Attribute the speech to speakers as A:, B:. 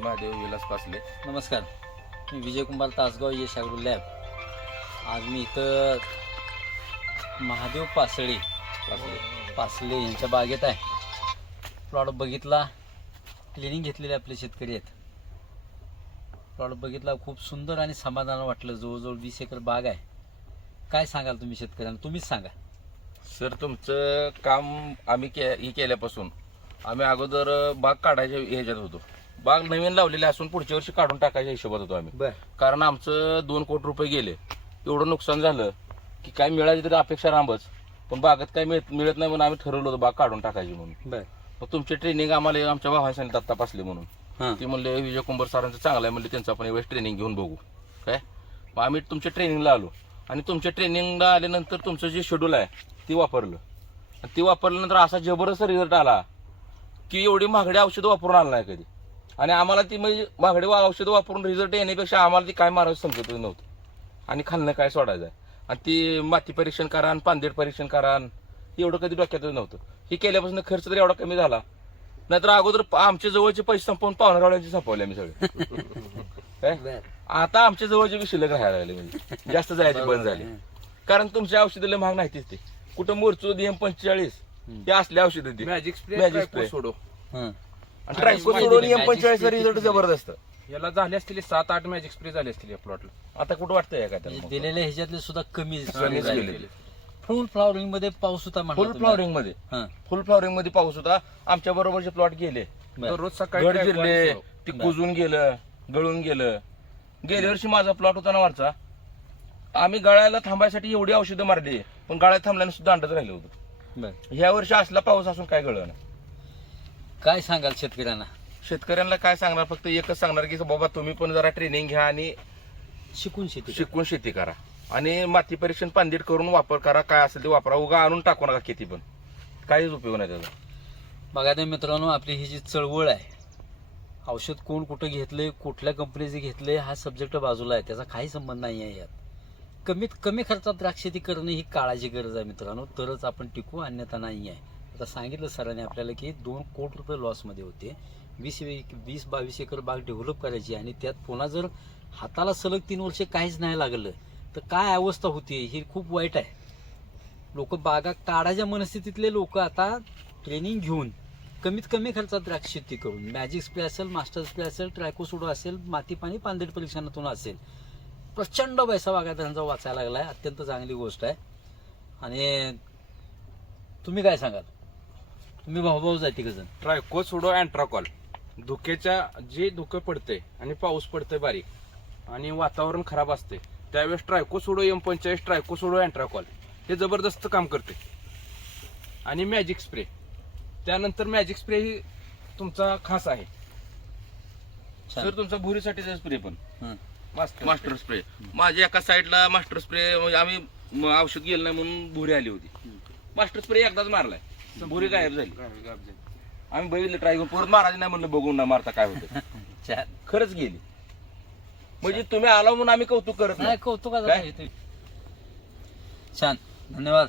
A: महादेव विलास पासले.
B: नमस्कार. मी Vijaykumar Tasgaon Yash agro lab. आज मी इथं महादेव पासळे
A: पासले
B: पासले यांच्या बागेत आहे. प्लॉट बघितला क्लिनिंग घेतलेले आपले शेतकरी आहेत. प्लॉट बघितला खूप सुंदर आणि समाधान वाटलं. जवळजवळ वीस एकर बाग आहे. काय सांगाल तुम्ही शेतकऱ्यांना? तुम्हीच सांगा.
A: सर तुमचं काम आम्ही के हे केल्यापासून आम्ही अगोदर बाग काढायच्या ह्याच्यात होतो. बाग नवीन लावलेली असून पुढच्या वर्षी काढून टाकायच्या हिशोबात होतो आम्ही.
B: बर.
A: कारण आमचं दोन कोटी रुपये गेले. एवढं नुकसान झालं की काय मिळाली तरी अपेक्षा रांबच. पण बागात काय मिळत मिळत नाही म्हणून आम्ही ठरवलं होतं बाग काढून टाकायची म्हणून.
B: बर.
A: मग तुमचे ट्रेनिंग आम्हाला आमच्या भावाने सांगितलं दत्ता पासले म्हणून. ते म्हणले विजय कुंभार सरांचं चांगलं आहे. म्हणले त्यांचं आपण यावेळेस ट्रेनिंग घेऊन बघू. काय? मग आम्ही तुमच्या ट्रेनिंगला आलो. आणि तुमच्या ट्रेनिंगला आल्यानंतर तुमचं जे शेड्यूल आहे ते वापरलं. आणि ते वापरल्यानंतर असा जबरदस्त रिझल्ट आला की एवढी महागडी औषधं वापरून आलं नाही कधी. आणि आम्हाला ती म्हणजे महागडी औषधं वापरून रिझल्ट येण्यापेक्षा आम्हाला ती काय मारायचं समजतच नव्हतं. आणि खाल्लं काय सोडायचं आहे? आणि ती माती परीक्षण करा पांदेड परीक्षण करा एवढं कधी डोक्यातच नव्हतं. हे केल्यापासून खर्च तर एवढा कमी झाला. नाहीतर अगोदर आमच्या जवळचे पैसे संपवून पाहुणारावळ्यांचे संपवले आम्ही सगळे. काय? आता आमच्या जवळचे बी शिल्लक राहायला लागले म्हणजे. जास्त जायचे बंद झाले. कारण तुमच्या औषधाला महाग नाही तीच ते. कुठं मोरचो एम पंचेचाळीस हे असले औषध ते.
C: Magic spray. सोडो.
B: हां.
A: आणि ट्रायको सोडून एम रिझल्ट जबरदस्त.
C: याला झाले असतील सात आठ मॅजिक स्प्रे झाले असतील या प्लॉटला
A: आता कुठं वाटतंय काय त्याला
B: दिलेल्या ह्याच्यातले सुद्धा कमी
A: कमीच.
B: फुल फ्लॉवरिंगमध्ये पाऊस होता म्हणला
A: फुल
B: तुम्ही.
A: फ्लॉवरिंगमध्ये.
B: हां.
A: फुल फ्लॉवरिंगमध्ये पाऊस होता. आमच्या बरोबरचे प्लॉट गेले.
B: बर.
C: रोज सकाळी
A: गड
C: सोडो.
A: ते. कुजून गेलं गळून गेलं. गेल्या वर्षी माझा प्लॉट होता ना वरचा. आम्ही गळायला थांबायसाठी एवढी औषधं मारली पण गळ्यात थांबल्याने सुद्धा अंडच राहिलं होतं.
B: बर.
A: ह्या वर्षी असला पाऊस असून काय गळलं नाही.
B: काय सांगाल शेतकऱ्यांना?
A: शेतकऱ्यांना काय सांगणार? फक्त एकच सांगणार की बाबा तुम्ही पण जरा ट्रेनिंग घ्या आणि
B: शिकून शेती.
A: शिकून शेती करा. आणि माती परीक्षण पांदिट करून वापर करा. काय असेल ते वापरा. उगा आणून टाकू नका किती पण. काहीच उपयोग नाही त्याचा.
B: बघा ते मित्रांनो आपली ही जी चळवळ आहे औषध कोण कुठं घेतलंय कुठल्या कंपनीचे घेतलंय हा सब्जेक्ट बाजूला आहे. त्याचा काही संबंध नाही आहे यात. कमीत कमी खर्चात द्राक्ष शेती करणं ही काळाची गरज आहे मित्रांनो. तरच आपण टिकू अन्यथा नाही आहे. आता सांगितलं सरांनी आपल्याला की दोन कोटी रुपये लॉसमध्ये होते. वीस एक- वीस बावीस एकर बाग डेव्हलप करायची आणि त्यात पुन्हा जर हाताला सलग तीन वर्ष काहीच नाही लागलं तर काय अवस्था होती? ही खूप वाईट आहे. लोक बागा काढायच्या मनस्थितीतले लोक आता ट्रेनिंग घेऊन कमीत कमी खर्चात द्राक्ष शेती करून मॅजिक स्प्रे असेल मास्टर स्प्रे असेल ट्रायकोसुडो असेल माती पाणी पांदेड परीक्षणातून असेल. प्रचंड पैसा बागायतांचा वाचायला लागला आहे अत्यंत चांगली गोष्ट आहे. आणि तुम्ही काय सांगाल? तुम्ही भाऊभाऊ जाती जण.
C: ट्रायको सोडो अँट्राकॉल धुक्याच्या जे धुकं पडतंय आणि पाऊस पडतोय बारीक आणि वातावरण खराब असते त्यावेळेस ट्रायको सोडो एम पंचेचाळीस ट्रायको सोडो अँट्राकॉल हे जबरदस्त काम करते आणि मॅजिक स्प्रे त्यानंतर मॅजिक स्प्रे ही तुमचा खास आहे.
B: छान.
A: सर तुमचा भुरीसाठीचा स्प्रे पण.
B: हं.
A: मास्टर स्प्रे माझ्या एका साईडला मास्टर स्प्रे म्हणजे आम्ही म- औषध गेलं नाही म्हणून भुरी आली होती. मास्टर स्प्रे एकदाच मारलाय. भुरी गायब झाली. आम्ही बघितलं ट्राय करून परत मारायचं नाही म्हणलं बघून ना मारता काय होतं खरंच गेली. म्हणजे तुम्ही आला म्हणून आम्ही कौतुक करत
B: नाही. कौतुकाचं
A: काय?
B: ते. छान. धन्यवाद.